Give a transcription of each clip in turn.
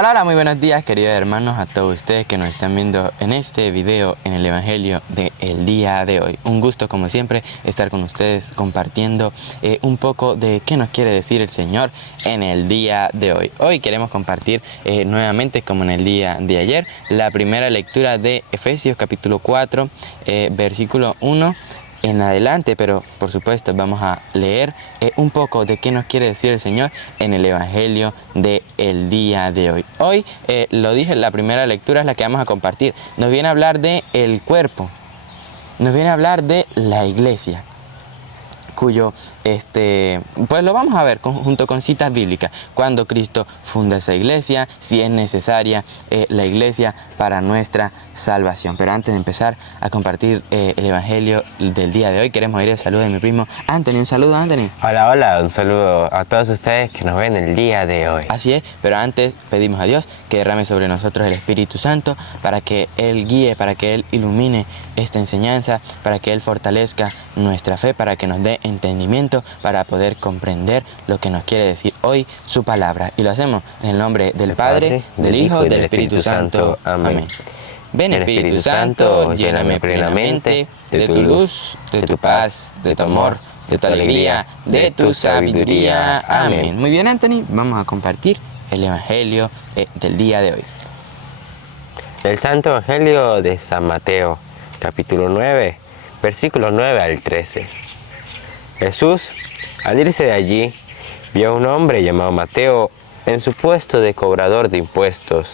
Hola, hola, muy buenos días queridos hermanos a todos ustedes que nos están viendo en este video en el Evangelio del día de hoy. Un gusto como siempre estar con ustedes compartiendo un poco de qué nos quiere decir el Señor en el día de hoy. Hoy queremos compartir nuevamente como en el día de ayer la primera lectura de Efesios capítulo 4 versículo 1 en adelante, pero por supuesto vamos a leer un poco de qué nos quiere decir el Señor en el Evangelio del día de hoy. Hoy, lo dije, la primera lectura es la que vamos a compartir. Nos viene a hablar de el cuerpo, nos viene a hablar de la iglesia, cuyo, pues lo vamos a ver junto con citas bíblicas, cuando Cristo funda esa iglesia, si es necesaria la iglesia para nuestra salvación. Pero antes de empezar a compartir el Evangelio del día de hoy, queremos ir al saludo de mi primo Anthony. Un saludo, Anthony. Hola, hola, un saludo a todos ustedes que nos ven el día de hoy. Así es, pero antes pedimos a Dios que derrame sobre nosotros el Espíritu Santo para que Él guíe, para que Él ilumine esta enseñanza, para que Él fortalezca nuestra fe, para que nos dé entendimiento, para poder comprender lo que nos quiere decir hoy su palabra. Y lo hacemos en el nombre del Padre, del Hijo y del Espíritu Santo. Amén. Ven, Espíritu Santo, lléname plenamente de tu luz, de tu paz, de tu amor, de tu alegría, de tu sabiduría. Amén. Muy bien, Anthony, vamos a compartir el Evangelio del día de hoy. Del Santo Evangelio de San Mateo, capítulo 9, versículos 9 al 13. Jesús, al irse de allí, vio a un hombre llamado Mateo en su puesto de cobrador de impuestos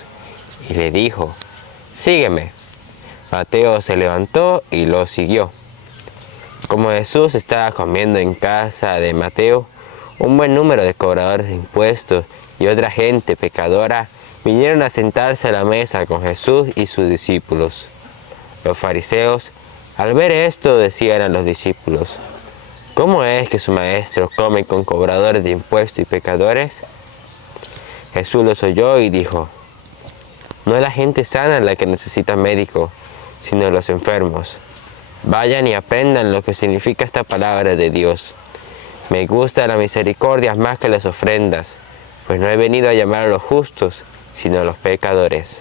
y le dijo: «Sígueme». Mateo se levantó y lo siguió. Como Jesús estaba comiendo en casa de Mateo, un buen número de cobradores de impuestos y otra gente pecadora vinieron a sentarse a la mesa con Jesús y sus discípulos. Los fariseos, al ver esto, decían a los discípulos: «¿Cómo es que su maestro come con cobradores de impuestos y pecadores?». Jesús los oyó y dijo: «No es la gente sana la que necesita médico, sino los enfermos. Vayan y aprendan lo que significa esta palabra de Dios. Me gusta la misericordia más que las ofrendas, pues no he venido a llamar a los justos, sino a los pecadores».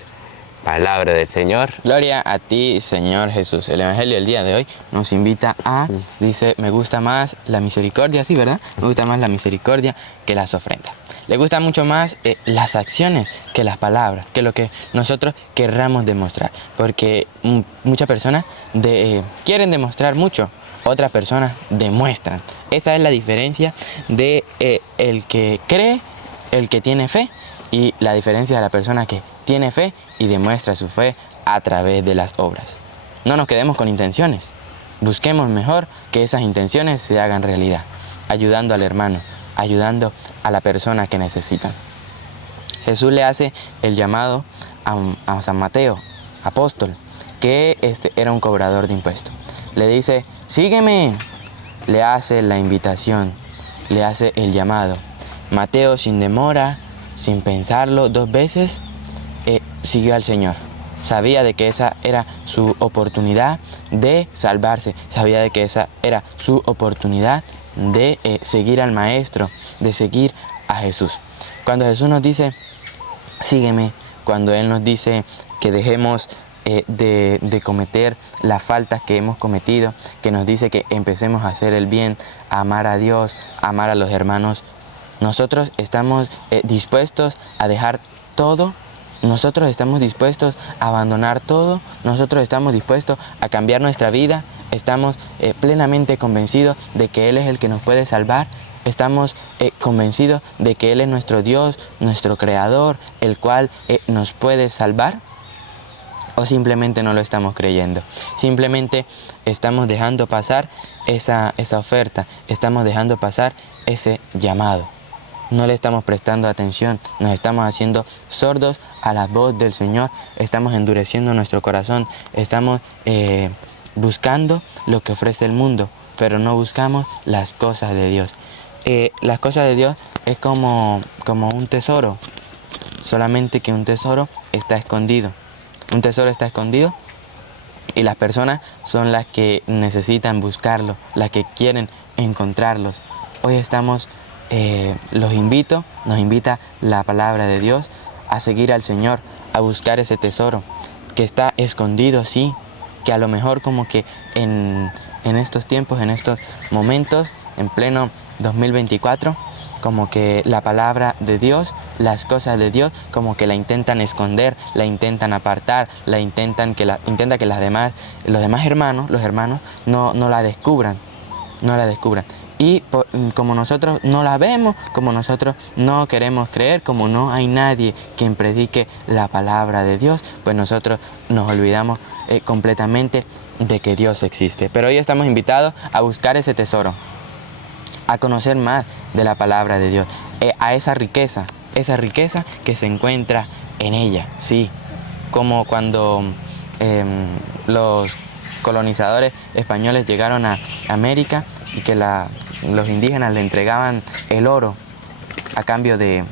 Palabra del Señor. Gloria a ti, Señor Jesús. El Evangelio del día de hoy nos invita a, dice, me gusta más la misericordia, sí, ¿verdad? Me gusta más la misericordia que las ofrendas. Le gustan mucho más las acciones que las palabras, que lo que nosotros querramos demostrar. Porque muchas personas quieren demostrar mucho, otras personas demuestran. Esta es la diferencia de el que cree, el que tiene fe, y la diferencia de la persona que tiene fe y demuestra su fe a través de las obras. No nos quedemos con intenciones. Busquemos mejor que esas intenciones se hagan realidad, ayudando al hermano, ayudando a la persona que necesita. Jesús le hace el llamado a San Mateo, apóstol, que era un cobrador de impuestos. Le dice: «Sígueme». Le hace la invitación, le hace el llamado. Mateo, sin demora, sin pensarlo dos veces, siguió al Señor. Sabía de que esa era su oportunidad de salvarse, sabía de que esa era su oportunidad de seguir al Maestro, de seguir a Jesús. Cuando Jesús nos dice: «Sígueme», cuando Él nos dice que dejemos de cometer las faltas que hemos cometido, que nos dice que empecemos a hacer el bien, a amar a Dios, a amar a los hermanos, nosotros estamos dispuestos a dejar todo. Nosotros estamos dispuestos a abandonar todo, nosotros estamos dispuestos a cambiar nuestra vida, estamos plenamente convencidos de que Él es el que nos puede salvar, estamos convencidos de que Él es nuestro Dios, nuestro Creador, el cual nos puede salvar, o simplemente no lo estamos creyendo, simplemente estamos dejando pasar esa oferta, estamos dejando pasar ese llamado. No le estamos prestando atención, nos estamos haciendo sordos a la voz del Señor, estamos endureciendo nuestro corazón, estamos buscando lo que ofrece el mundo, pero no buscamos las cosas de Dios. Las cosas de Dios es como un tesoro, solamente que un tesoro está escondido. Un tesoro está escondido y las personas son las que necesitan buscarlo, las que quieren encontrarlos. Hoy nos invita la palabra de Dios a seguir al Señor, a buscar ese tesoro que está escondido, sí, que a lo mejor como que en estos tiempos, en estos momentos, en pleno 2024, como que la palabra de Dios, las cosas de Dios, como que la intentan esconder, la intentan apartar, intenta que los demás hermanos, los hermanos, no la descubran, no la descubran. Y como nosotros no la vemos, como nosotros no queremos creer, como no hay nadie quien predique la palabra de Dios, pues nosotros nos olvidamos completamente de que Dios existe. Pero hoy estamos invitados a buscar ese tesoro, a conocer más de la palabra de Dios, a esa riqueza que se encuentra en ella, sí, como cuando los colonizadores españoles llegaron a América y que los indígenas le entregaban el oro a cambio de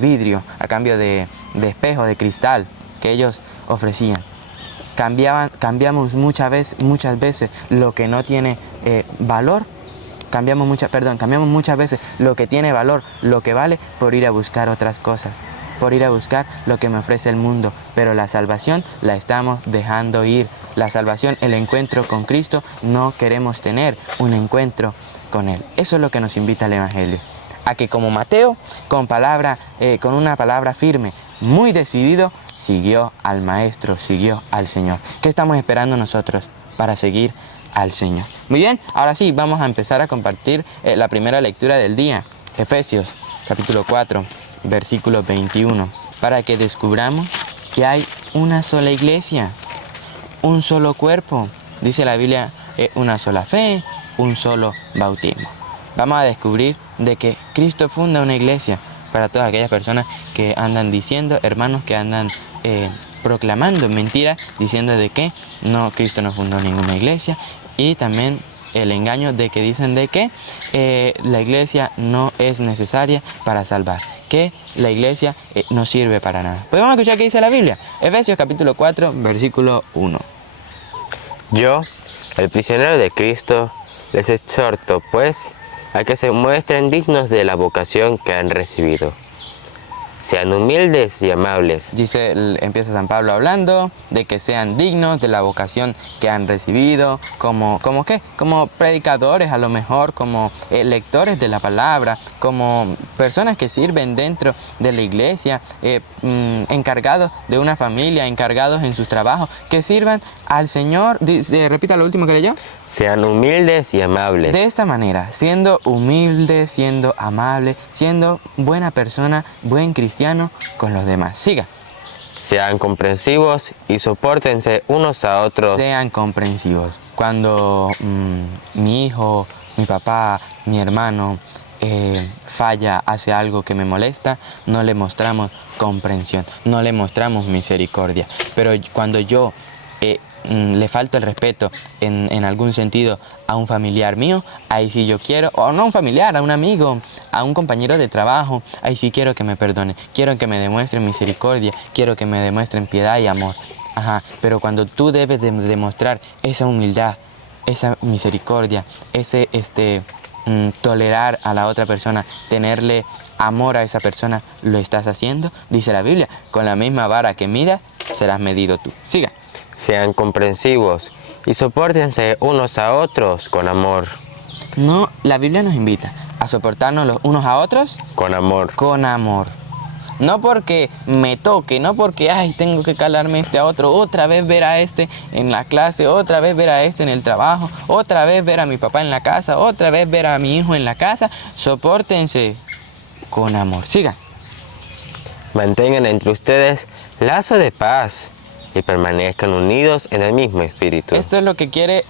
vidrio, a cambio de espejo, de cristal que ellos ofrecían. Cambiamos muchas veces lo que no tiene valor. Cambiamos muchas veces lo que tiene valor, lo que vale, por ir a buscar otras cosas, por ir a buscar lo que me ofrece el mundo. Pero la salvación la estamos dejando ir. La salvación, el encuentro con Cristo, no queremos tener un encuentro con Él. Eso es lo que nos invita el Evangelio. A que como Mateo, con una palabra firme, muy decidido, siguió al Maestro, siguió al Señor. ¿Qué estamos esperando nosotros para seguir al Señor? Muy bien, ahora sí, vamos a empezar a compartir la primera lectura del día. Efesios, capítulo 4, versículo 21. Para que descubramos que hay una sola iglesia, un solo cuerpo. Dice la Biblia, una sola fe, un solo bautismo. Vamos a descubrir de que Cristo funda una iglesia para todas aquellas personas que andan diciendo, hermanos que andan proclamando mentiras, diciendo de que no, Cristo no fundó ninguna iglesia, y también el engaño de que dicen de que la iglesia no es necesaria para salvar, que la iglesia no sirve para nada. Pues vamos a escuchar qué dice la Biblia. Efesios capítulo 4, versículo 1. Yo, el prisionero de Cristo, les exhorto, pues, a que se muestren dignos de la vocación que han recibido. Sean humildes y amables. Empieza San Pablo hablando de que sean dignos de la vocación que han recibido, como predicadores, a lo mejor, como lectores de la palabra, como personas que sirven dentro de la iglesia, encargados de una familia, encargados en sus trabajos, que sirvan al Señor. Repita lo último que leyó. Sean humildes y amables. De esta manera, siendo humilde, siendo amable, siendo buena persona, buen cristiano con los demás. Siga. Sean comprensivos y sopórtense unos a otros. Sean comprensivos. Cuando mi hijo, mi papá, mi hermano falla, hace algo que me molesta, no le mostramos comprensión, no le mostramos misericordia. Pero cuando yo le falto el respeto en algún sentido a un familiar mío, ahí sí yo quiero, o no a un familiar, a un amigo, a un compañero de trabajo, ahí sí quiero que me perdone, quiero que me demuestren misericordia, quiero que me demuestren piedad y amor. Pero cuando tú debes de demostrar esa humildad, esa misericordia, ese tolerar a la otra persona, tenerle amor a esa persona, lo estás haciendo. Dice la Biblia, con la misma vara que midas, serás medido tú. Siga. Sean comprensivos y sopórtense unos a otros con amor. No, la Biblia nos invita a soportarnos los unos a otros con amor. Con amor. No porque me toque, no porque tengo que calarme a otro, otra vez ver a en la clase, otra vez ver a en el trabajo, otra vez ver a mi papá en la casa, otra vez ver a mi hijo en la casa. Sopórtense con amor. Siga. Mantengan entre ustedes lazo de paz y permanezcan unidos en el mismo espíritu. Esto es lo que quiere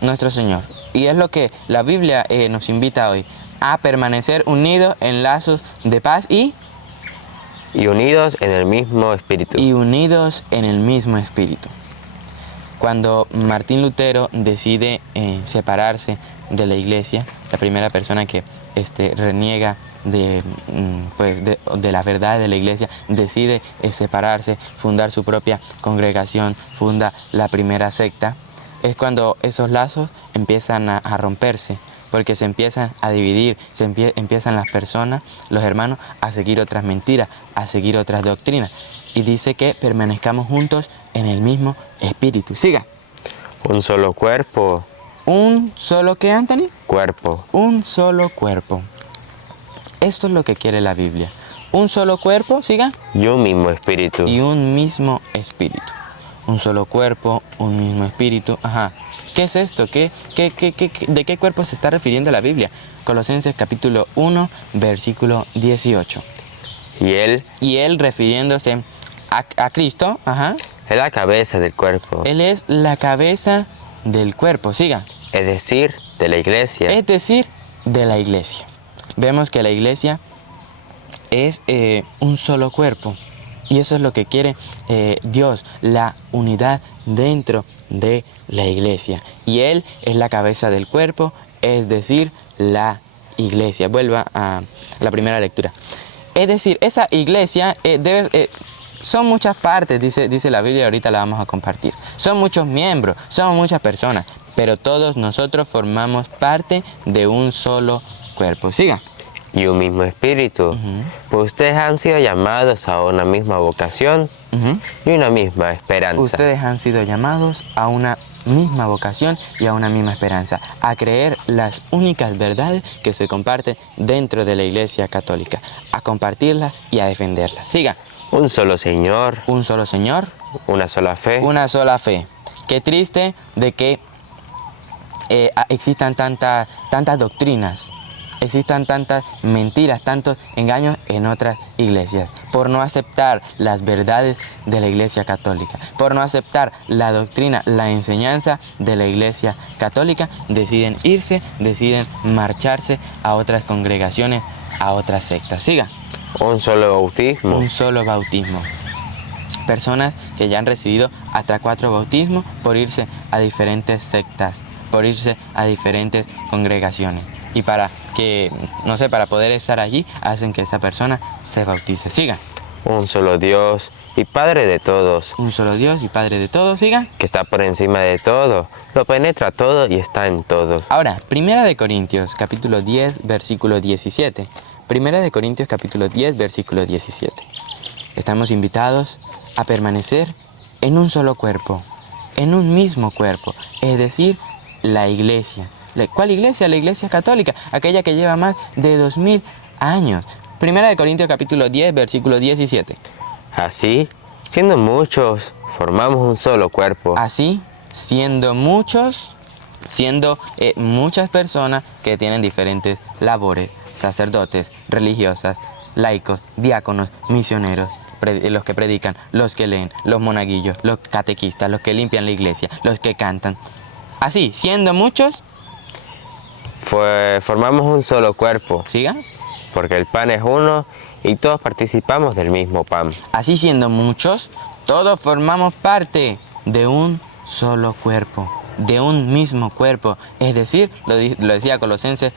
nuestro Señor, y es lo que la Biblia nos invita hoy, a permanecer unidos en lazos de paz y unidos en el mismo espíritu. Y unidos en el mismo espíritu. Cuando Martín Lutero decide separarse de la iglesia, la primera persona que reniega de la verdad de la iglesia, decide separarse, fundar su propia congregación, funda la primera secta, es cuando esos lazos empiezan a romperse, porque se empiezan a dividir, empiezan las personas, los hermanos, a seguir otras mentiras, a seguir otras doctrinas. Y dice que permanezcamos juntos en el mismo espíritu. Siga. Un solo cuerpo. ¿Un solo qué, Anthony? Cuerpo. Un solo cuerpo. Esto es lo que quiere la Biblia. Un solo cuerpo, siga. Y un mismo espíritu. Y un mismo espíritu. Un solo cuerpo, un mismo espíritu. Ajá. ¿Qué es esto? ¿De qué cuerpo se está refiriendo la Biblia? Colosenses capítulo 1, versículo 18. Y él, refiriéndose a Cristo, ajá, es la cabeza del cuerpo. Él es la cabeza del cuerpo, siga. Es decir, de la iglesia. Es decir, de la iglesia. Vemos que la iglesia es un solo cuerpo. Y eso es lo que quiere Dios, la unidad dentro de la iglesia. Y Él es la cabeza del cuerpo, es decir, la iglesia. Vuelva a la primera lectura. Es decir, esa iglesia son muchas partes, dice la Biblia, ahorita la vamos a compartir. Son muchos miembros, son muchas personas, pero todos nosotros formamos parte de un solo cuerpo. Siga. Y un mismo espíritu. Pues ustedes han sido llamados a una misma vocación y una misma esperanza. Ustedes han sido llamados a una misma vocación y a una misma esperanza, a creer las únicas verdades que se comparten dentro de la Iglesia Católica, a compartirlas y a defenderlas. Siga. Un solo Señor. Un solo Señor. Una sola fe. Una sola fe. Qué triste de que existan tantas doctrinas, existan tantas mentiras, tantos engaños en otras iglesias, por no aceptar las verdades de la Iglesia Católica, por no aceptar la doctrina, la enseñanza de la Iglesia Católica, deciden irse, deciden marcharse a otras congregaciones, a otras sectas. Siga. Un solo bautismo. Un solo bautismo. Personas que ya han recibido hasta 4 bautismos por irse a diferentes sectas, por irse a diferentes congregaciones. Y para poder estar allí, hacen que esa persona se bautice. Siga. Un solo Dios y Padre de todos. Un solo Dios y Padre de todos, siga. Que está por encima de todo, lo penetra todo y está en todos. Ahora, Primera de Corintios, capítulo 10, versículo 17. Primera de Corintios, capítulo 10, versículo 17. Estamos invitados a permanecer en un solo cuerpo, en un mismo cuerpo, es decir, la iglesia. ¿Cuál iglesia? La Iglesia Católica, aquella que lleva más de 2000 años. Primera de Corintios capítulo 10, versículo 17. Así, siendo muchos, formamos un solo cuerpo. Así, siendo muchas personas que tienen diferentes labores, sacerdotes, religiosas, laicos, diáconos, misioneros, los que predican, los que leen, los monaguillos, los catequistas, los que limpian la iglesia, los que cantan. Así, siendo muchos, formamos un solo cuerpo. ¿siga? Porque el pan es uno y todos participamos del mismo pan. Así siendo muchos, todos formamos parte de un solo cuerpo, de un mismo cuerpo. Es decir, lo decía Colosenses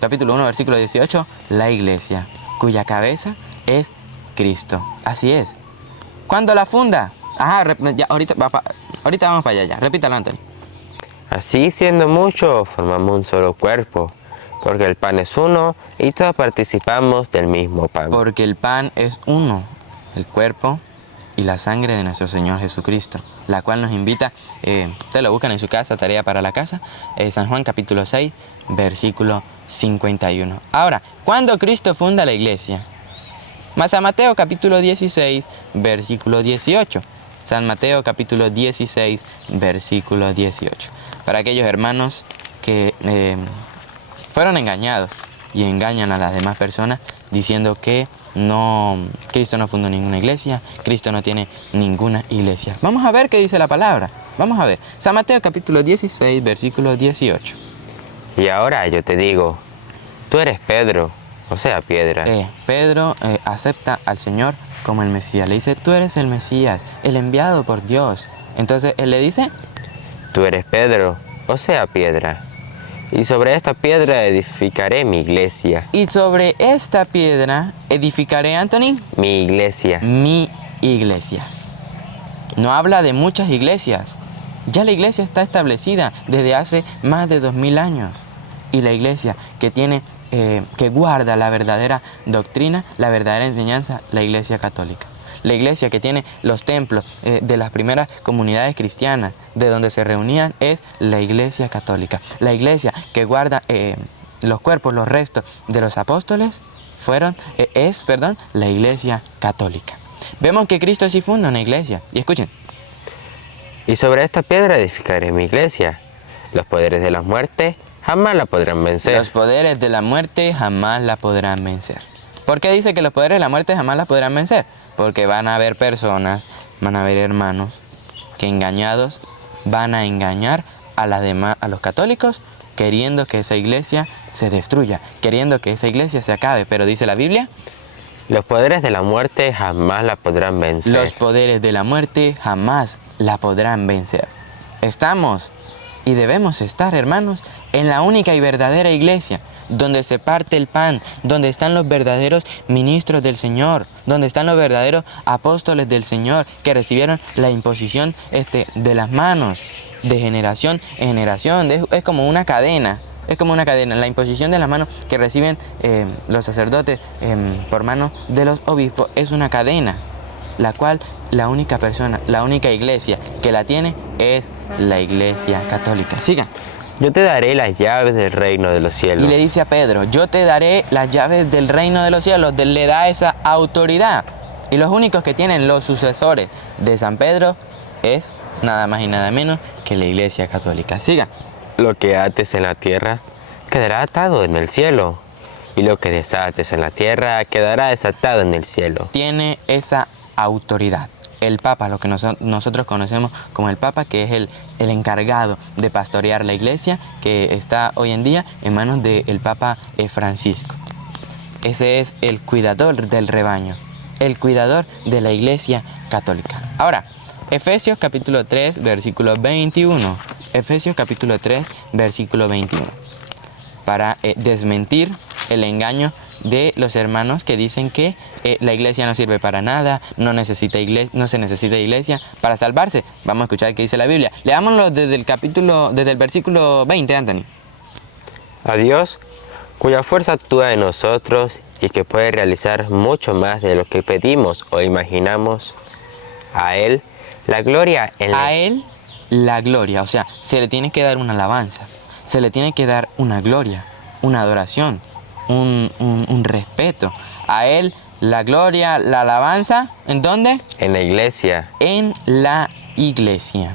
capítulo 1, versículo 18, la iglesia, cuya cabeza es Cristo. Así es. ¿Cuándo la funda? Ajá, ahorita vamos para allá, ya. Repítalo, Anthony. Así, siendo muchos, formamos un solo cuerpo, porque el pan es uno y todos participamos del mismo pan. Porque el pan es uno, el cuerpo y la sangre de nuestro Señor Jesucristo, la cual nos invita, ustedes lo buscan en su casa, tarea para la casa, San Juan capítulo 6, versículo 51. Ahora, ¿cuándo Cristo funda la iglesia? San Mateo capítulo 16, versículo 18. San Mateo capítulo 16, versículo 18. Para aquellos hermanos que fueron engañados y engañan a las demás personas diciendo que Cristo no fundó ninguna iglesia, Cristo no tiene ninguna iglesia. Vamos a ver qué dice la palabra. Vamos a ver. San Mateo capítulo 16, versículo 18. Y ahora yo te digo, tú eres Pedro, o sea, piedra. Pedro acepta al Señor como el Mesías. Le dice, tú eres el Mesías, el enviado por Dios. Entonces él le dice, tú eres Pedro, o sea, piedra. Y sobre esta piedra edificaré mi iglesia. Y sobre esta piedra edificaré, Anthony, mi iglesia. Mi iglesia. No habla de muchas iglesias. Ya la iglesia está establecida desde hace más de 2000 años. y la iglesia que tiene, que guarda la verdadera doctrina, la verdadera enseñanza, la iglesia católica. La iglesia que tiene los templos de las primeras comunidades cristianas, de donde se reunían, es la iglesia católica. La iglesia que guarda los cuerpos, los restos de los apóstoles, es la iglesia católica. Vemos que Cristo sí funda una iglesia. Y escuchen. Y sobre esta piedra edificaré mi iglesia. Los poderes de la muerte jamás la podrán vencer. Los poderes de la muerte jamás la podrán vencer. ¿Por qué dice que los poderes de la muerte jamás la podrán vencer? Porque van a haber personas, van a haber hermanos que engañados van a engañar a los católicos, queriendo que esa iglesia se destruya, queriendo que esa iglesia se acabe. Pero dice la Biblia, los poderes de la muerte jamás la podrán vencer. Los poderes de la muerte jamás la podrán vencer. Estamos y debemos estar, hermanos, en la única y verdadera iglesia, donde se parte el pan, donde están los verdaderos ministros del Señor, donde están los verdaderos apóstoles del Señor, que recibieron la imposición de las manos, de generación en generación. Es como una cadena. Es como una cadena, la imposición de las manos que reciben los sacerdotes por manos de los obispos es una cadena, la cual la única persona, la única iglesia que la tiene es la iglesia católica. Sigan. Yo te daré las llaves del reino de los cielos. Y le dice a Pedro, yo te daré las llaves del reino de los cielos. Le da esa autoridad. Y los únicos que tienen los sucesores de San Pedro es nada más y nada menos que la iglesia católica. Sigan. Lo que ates en la tierra quedará atado en el cielo, y lo que desates en la tierra quedará desatado en el cielo. Tiene esa autoridad. El Papa, lo que nosotros conocemos como el Papa, que es el encargado de pastorear la iglesia, que está hoy en día en manos del Papa Francisco. Ese es el cuidador del rebaño, el cuidador de la iglesia católica. Ahora, Efesios capítulo 3, versículo 21. Efesios capítulo 3, versículo 21. Para desmentir el engaño de los hermanos que dicen que la iglesia no sirve para nada, no se necesita iglesia para salvarse. Vamos a escuchar qué dice la Biblia. Leámoslo desde el versículo 20, Anthony. A Dios, cuya fuerza actúa en nosotros y que puede realizar mucho más de lo que pedimos o imaginamos, a Él la gloria A Él la gloria, o sea, se le tiene que dar una alabanza, se le tiene que dar una gloria, una adoración, un respeto. A Él la gloria, la alabanza, ¿en dónde? En la iglesia. En la iglesia.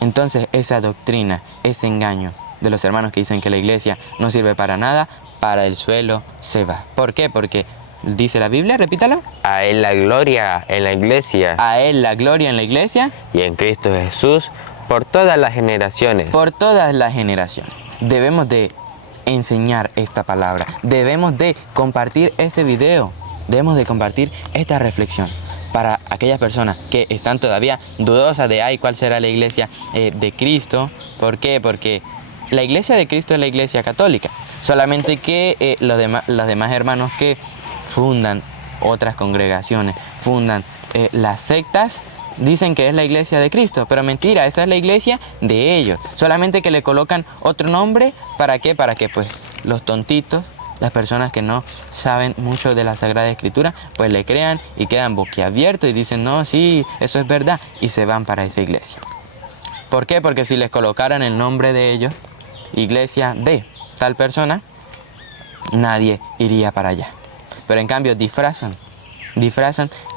Entonces esa doctrina, ese engaño de los hermanos que dicen que la iglesia no sirve para nada, para el suelo se va. ¿Por qué? Porque dice la Biblia, repítalo. A Él la gloria en la iglesia. A Él la gloria en la iglesia. Y en Cristo Jesús por todas las generaciones. Por todas las generaciones. Debemos de enseñar esta palabra. Debemos de compartir este video. Debemos de compartir esta reflexión para aquellas personas que están todavía dudosas de cuál será la iglesia de Cristo. ¿Por qué? Porque la iglesia de Cristo es la iglesia católica. Solamente que los demás hermanos que fundan otras congregaciones, fundan las sectas, dicen que es la iglesia de Cristo, pero mentira, esa es la iglesia de ellos. Solamente que le colocan otro nombre, ¿para qué? Para que pues los tontitos, las personas que no saben mucho de la Sagrada Escritura, pues le crean y quedan boquiabiertos y dicen, no, sí, eso es verdad, y se van para esa iglesia. ¿Por qué? Porque si les colocaran el nombre de ellos, iglesia de tal persona, nadie iría para allá. Pero en cambio disfrazan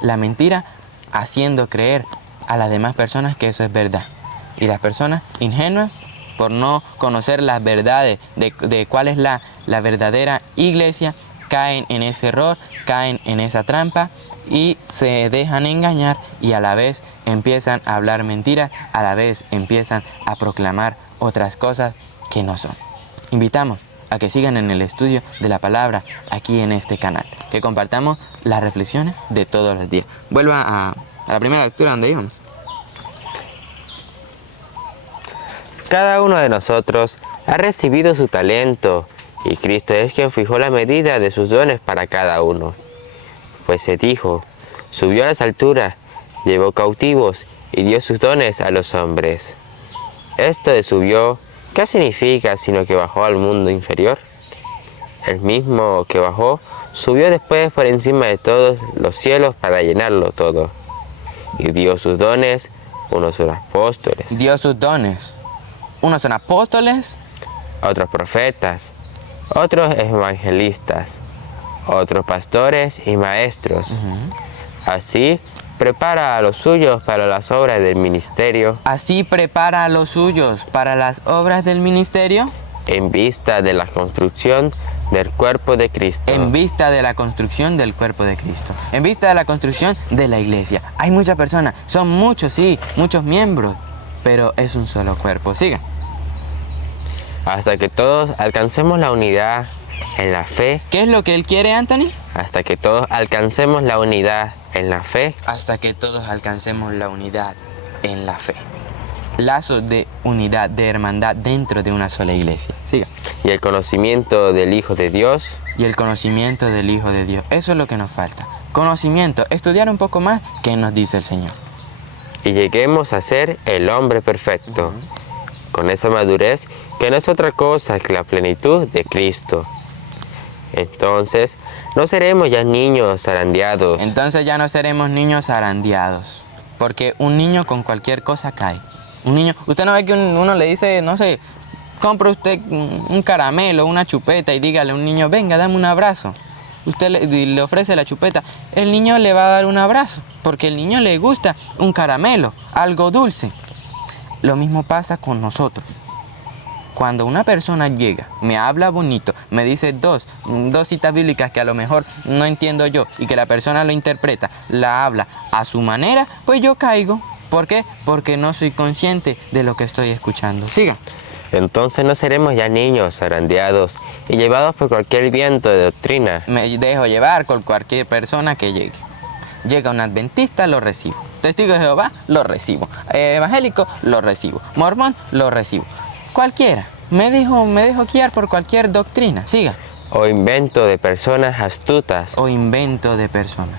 la mentira haciendo creer a las demás personas que eso es verdad. Y las personas ingenuas, por no conocer las verdades de cuál es la verdadera iglesia, caen en ese error, caen en esa trampa y se dejan engañar y a la vez empiezan a hablar mentiras, a la vez empiezan a proclamar otras cosas que no son. Invitamos a que sigan en el estudio de la palabra aquí en este canal, que compartamos las reflexiones de todos los días. Vuelva a la primera lectura donde íbamos. Cada uno de nosotros ha recibido su talento y Cristo es quien fijó la medida de sus dones para cada uno. Pues se dijo, subió a las alturas, llevó cautivos y dio sus dones a los hombres. Esto de subió ¿Qué significa sino que bajó al mundo inferior? El mismo que bajó, subió después por encima de todos los cielos para llenarlo todo. Y dio sus dones, unos son apóstoles, Dio sus dones. Unos son apóstoles, otros profetas, otros evangelistas, otros pastores y maestros. Así prepara a los suyos para las obras del ministerio, así prepara a los suyos para las obras del ministerio, en vista de la construcción del cuerpo de Cristo. en vista de la construcción del cuerpo de Cristo, en vista de la construcción de la iglesia. Hay muchas personas, son muchos, sí, muchos miembros, pero es un solo cuerpo. Siga. Hasta que todos alcancemos la unidad en la fe, ¿Qué es lo que él quiere, Anthony? hasta que todos alcancemos la unidad en la fe, Hasta que todos alcancemos la unidad en la fe. Lazos de unidad, de hermandad dentro de una sola iglesia. Siga. y el conocimiento del Hijo de Dios, Y el conocimiento del Hijo de Dios. Eso es lo que nos falta. Conocimiento, estudiar un poco más qué nos dice el Señor. y lleguemos a ser el hombre perfecto, con esa madurez que no es otra cosa que la plenitud de Cristo. Entonces, no seremos ya niños zarandeados, Entonces ya no seremos niños zarandeados. Porque un niño con cualquier cosa cae. Un niño, usted no ve que uno le dice, no sé, compra usted un caramelo, una chupeta y dígale a un niño, venga, dame un abrazo. Usted le ofrece la chupeta, el niño le va a dar un abrazo, porque el niño le gusta un caramelo, algo dulce. Lo mismo pasa con nosotros. Cuando una persona llega, me habla bonito, me dice dos citas bíblicas que a lo mejor no entiendo yo y que la persona lo interpreta, la habla a su manera, pues yo caigo. ¿Por qué? Porque no soy consciente de lo que estoy escuchando. Siga. entonces no seremos ya niños zarandeados y llevados por cualquier viento de doctrina, Me dejo llevar con cualquier persona que llegue. Llega un adventista, lo recibo. Testigo de Jehová, lo recibo. Evangélico, lo recibo. Mormón, lo recibo. Cualquiera. Me dejo guiar por cualquier doctrina. Siga. o invento de personas astutas, O invento de personas.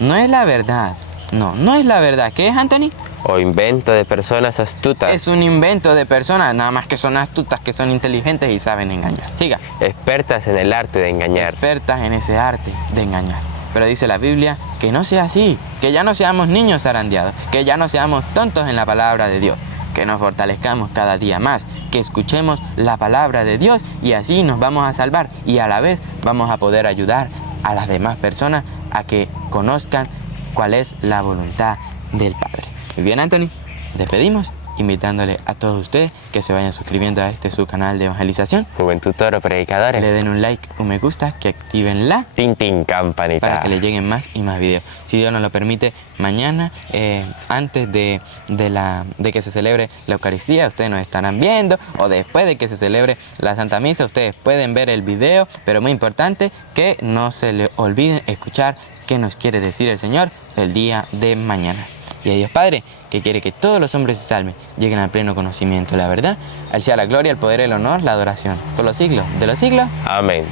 No es la verdad. No es la verdad. ¿Qué es, Anthony? o invento de personas astutas, Es un invento de personas, nada más que son astutas, que son inteligentes y saben engañar. Siga. expertas en el arte de engañar. Expertas en ese arte de engañar. Pero dice la Biblia que no sea así, que ya no seamos niños zarandeados, que ya no seamos tontos en la palabra de Dios, que nos fortalezcamos cada día más, que escuchemos la palabra de Dios y así nos vamos a salvar y a la vez vamos a poder ayudar a las demás personas a que conozcan cuál es la voluntad del Padre. Muy bien, Anthony, despedimos invitándole a todos ustedes que se vayan suscribiendo a este su canal de evangelización, Juventud Toro Predicadores. le den un like, un me gusta, que activen la Tintin campanita. para que le lleguen más y más videos. Si Dios nos lo permite, mañana, antes de que se celebre la Eucaristía, ustedes nos estarán viendo, o después de que se celebre la Santa Misa, ustedes pueden ver el video, pero muy importante que no se le olviden escuchar qué nos quiere decir el Señor el día de mañana. Y a Dios Padre, que quiere que todos los hombres se salven, lleguen al pleno conocimiento de la verdad, al sea la gloria, el poder, el honor, la adoración, por los siglos de los siglos. Amén.